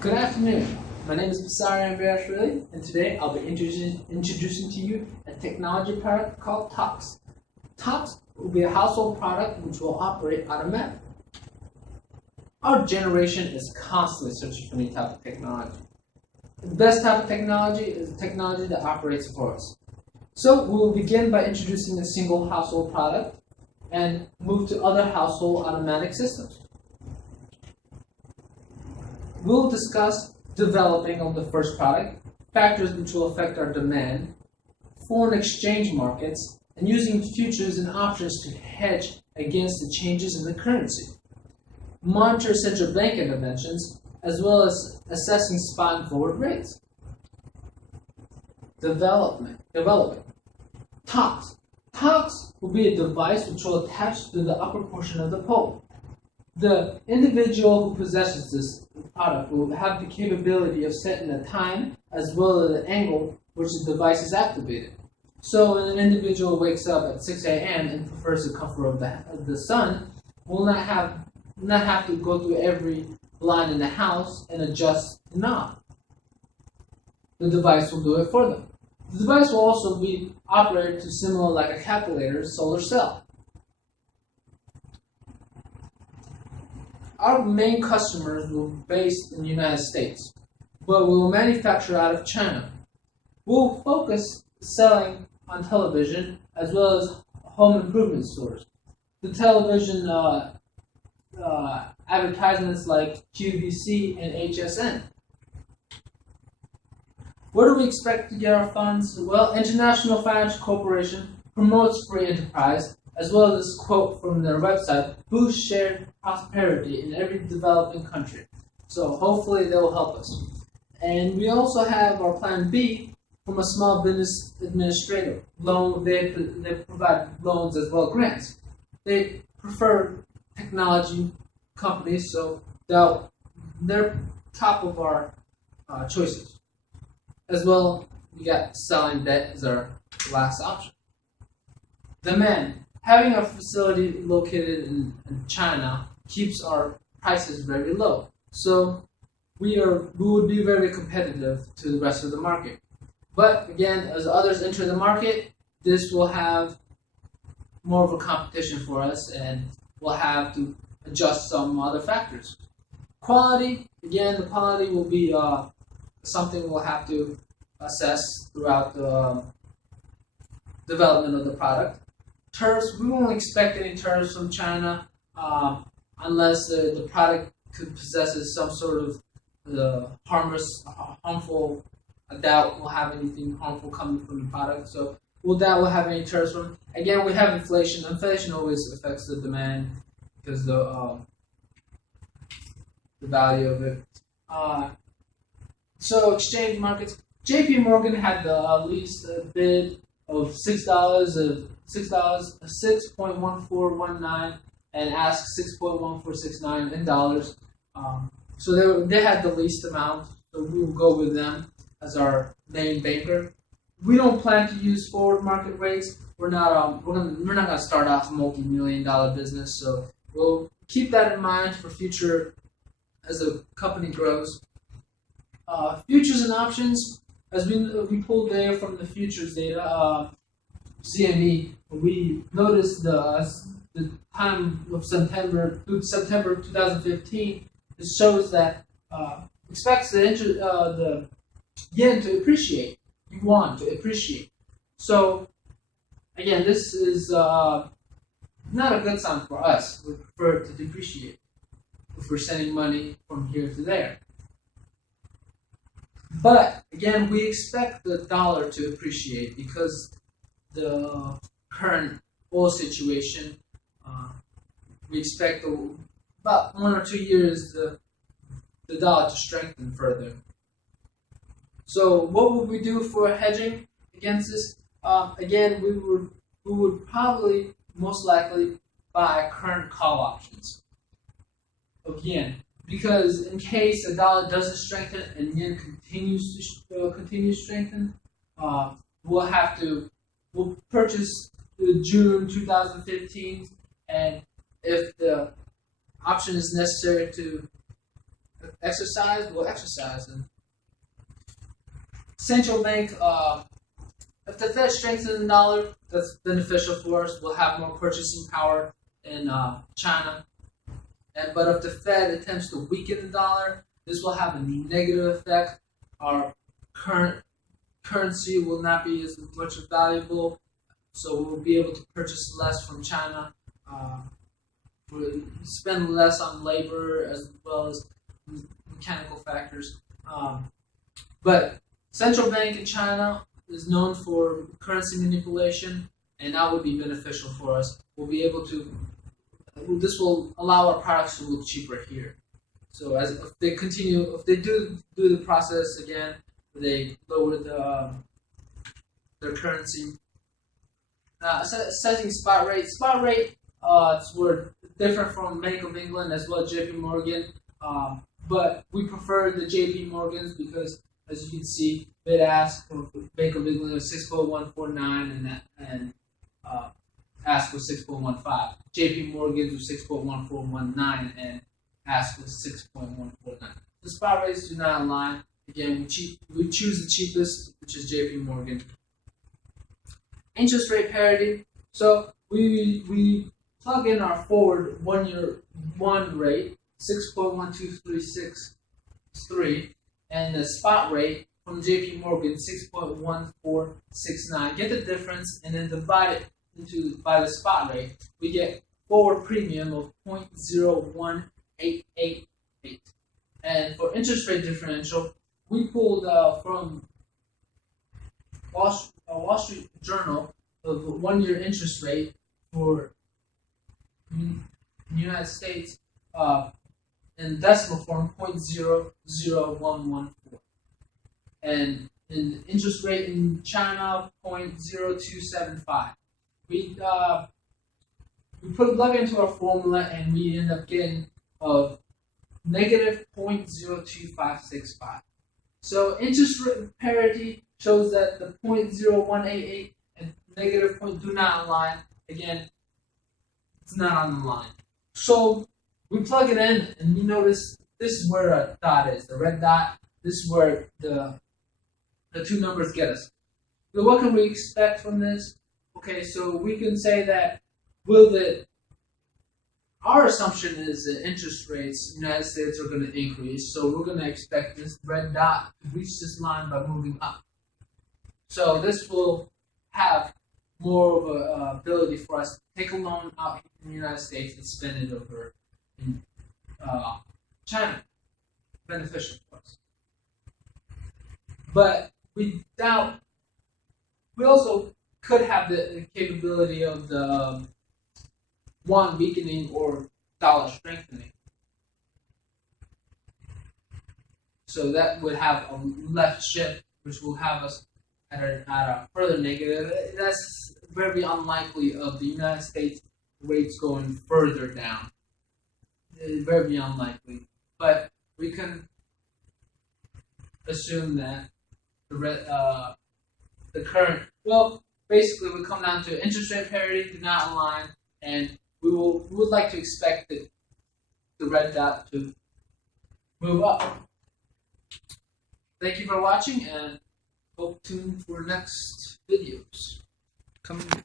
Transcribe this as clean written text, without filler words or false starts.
Good afternoon. My name is Basari Ambarashvili, and today I'll be introducing to you a technology product called TOX. TOX will be a household product which will operate automatically. Our generation is constantly searching for new type of technology. The best type of technology is the technology that operates for us. So we will begin by introducing a single household product and move to other household automatic systems. We'll discuss developing of the first product, factors which will affect our demand, foreign exchange markets, and using futures and options to hedge against the changes in the currency. Monitor central bank interventions, as well as assessing spot and forward rates. Developing. TOX. TOX will be a device which will attach to the upper portion of the pole. The individual who possesses this product will have the capability of setting a time as well as the angle which the device is activated. So when an individual wakes up at 6 a.m. and prefers the comfort of the sun, will not have to go through every line in the house and adjust the knob. The device will do it for them. The device will also be operated to similar like a calculator solar cell. Our main customers will be based in the United States, but we will manufacture out of China. We'll focus selling on television as well as home improvement stores. The television advertisements like QVC and HSN. Where do we expect to get our funds? Well, International Financial Corporation promotes free enterprise, as well as this quote from their website, boost shared prosperity in every developing country. So hopefully they will help us. And we also have our plan B from a small business administrator. They provide loans as well as grants. They prefer technology companies, so they're top of our choices. As well, we got selling debt as our last option. Demand. Having a facility located in China keeps our prices very low. So we would be very competitive to the rest of the market. But again, as others enter the market, this will have more of a competition for us, and we'll have to adjust some other factors. Quality, again, the quality will be something we'll have to assess throughout the development of the product. Tariffs, we won't expect any tariffs from China unless the product possesses some sort of harmful. I doubt we'll have anything harmful coming from the product, so we'll doubt we'll have any tariffs from. Again, we have inflation. Inflation always affects the demand because the value of it. So exchange markets. J.P. Morgan had the least bid of $6.1419 and asked 6.1469 in dollars. So they had the least amount, so we will go with them as our main banker. We don't plan to use forward market rates. We're not gonna start off a multi-million-dollar business, so we'll keep that in mind for future as the company grows. Futures and options, as we pulled data from the futures data, CME, we noticed the time of September 2015. It shows that expects the yen to appreciate, yuan to appreciate. So again, this is not a good sign for us. We prefer it to depreciate if we're sending money from here to there. But again, we expect the dollar to appreciate because the current oil situation. We expect about 1 or 2 years the dollar to strengthen further. So what would we do for hedging against this? Again, we would probably most likely buy current call options of yen. Because in case the dollar doesn't strengthen and yen continues to strengthen, we'll purchase the June 2015, and if the option is necessary to exercise, we'll exercise. And central bank, if the Fed strengthens the dollar, that's beneficial for us. We'll have more purchasing power in China. But if the Fed attempts to weaken the dollar, this will have a negative effect. Our current currency will not be as much valuable, so we'll be able to purchase less from China. We'll spend less on labor as well as mechanical factors. But central bank in China is known for currency manipulation, and that would be beneficial for us. We'll be able to. This will allow our products to look cheaper here. So if they do the process again, they lower their currency. Setting spot rate. Spot rate were different from Bank of England as well as JP Morgan, but we prefer the JP Morgans because, as you can see, bid ask for Bank of England was 6.149 and ask was 6.15. JP Morgan's was 6.1419 and ask was 6.149. The spot rates do not align. Again, we choose the cheapest, which is JP Morgan. Interest rate parity. So we plug in our forward 1 year rate, 6.12363, and the spot rate from JP Morgan, 6.1469. Get the difference and then divide it by the spot rate. We get forward premium of 0.01888. And for interest rate differential, we pulled from Wall Street Journal of 1 year interest rate for the United States in decimal form 0.00114, and in interest rate in China 0.0275. We plug into our formula and we end up getting negative 0.02565. So interest rate parity shows that the 0.0188 and negative point do not align. Again, it's not on the line. So we plug it in and you notice this is where a dot is, the red dot. This is where the two numbers get us. So what can we expect from this? Okay, so we can say that our assumption is that interest rates in the United States are going to increase, so we're going to expect this red dot to reach this line by moving up. So this will have more of an ability for us to take a loan out in the United States and spend it over in China. Beneficial for us. But we also could have the capability of the yuan weakening or dollar strengthening. So that would have a left shift, which will have us at a further negative. That's very unlikely of the United States rates going further down. It's very unlikely. But we can assume that the current, basically we come down to interest rate parity do not align, and we would like to expect the red dot to move up. Thank you for watching, and hope tuned for next videos coming.